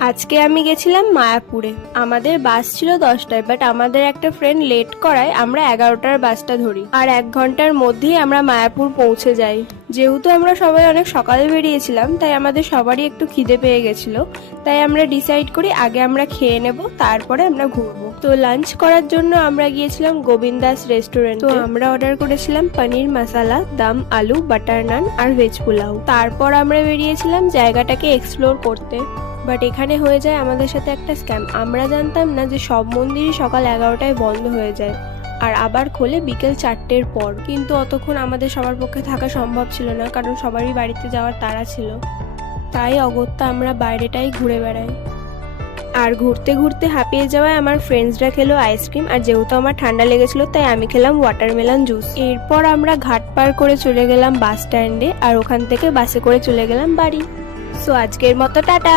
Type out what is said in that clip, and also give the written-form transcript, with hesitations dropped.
আজকে আমি গেছিলাম মায়াপুরে। আমাদের বাস ছিল 10টায়, বাট আমাদের একটা ফ্রেন্ড লেট করায় আমরা 11টার বাসটা ধরি, আর 1 ঘন্টার মধ্যেই আমরা মায়াপুর পৌঁছে যাই। যেহেতু আমরা সবাই অনেক সকালে বেরিয়েছিলাম, তাই আমাদের সবারই একটু খিদে পেয়ে গেছিল। তাই আমরা ডিসাইড করি আগে আমরা খেয়ে নেব, তারপরে আমরা ঘুরবো। তো লাঞ্চ করার জন্য আমরা গিয়েছিলাম গোবিন্দাস রেস্টুরেন্ট। তো আমরা অর্ডার করেছিলাম পনির মশালা, দম আলু, বাটার নান আর ভেজ পোলাও। তারপর আমরা বেরিয়েছিলাম জায়গাটাকে এক্সপ্লোর করতে। বাট এখানে হয়ে যায় আমাদের সাথে একটা স্ক্যাম। আমরা জানতাম না যে সব মন্দিরই সকাল 11টায় বন্ধ হয়ে যায়, আর আবার খোলে বিকেল 4টের পর। কিন্তু অতক্ষণ আমাদের সবার পক্ষে থাকা সম্ভব ছিল না, কারণ সবারই বাড়িতে যাওয়ার তাড়া ছিল। তাই অগত্যা আমরা বাইরেটাই ঘুরে বেড়াই। আর ঘুরতে ঘুরতে হাঁপিয়ে যাওয়ায় আমার ফ্রেন্ডসরা খেলো আইসক্রিম, আর যেহেতু আমার ঠান্ডা লেগেছিল তাই আমি খেলাম ওয়াটারমেলন জুস। এরপর আমরা ঘাট পার করে চলে গেলাম বাস স্ট্যান্ডে, আর ওখান থেকে বাসে করে চলে গেলাম বাড়ি। সো আজকের মতো টাটা।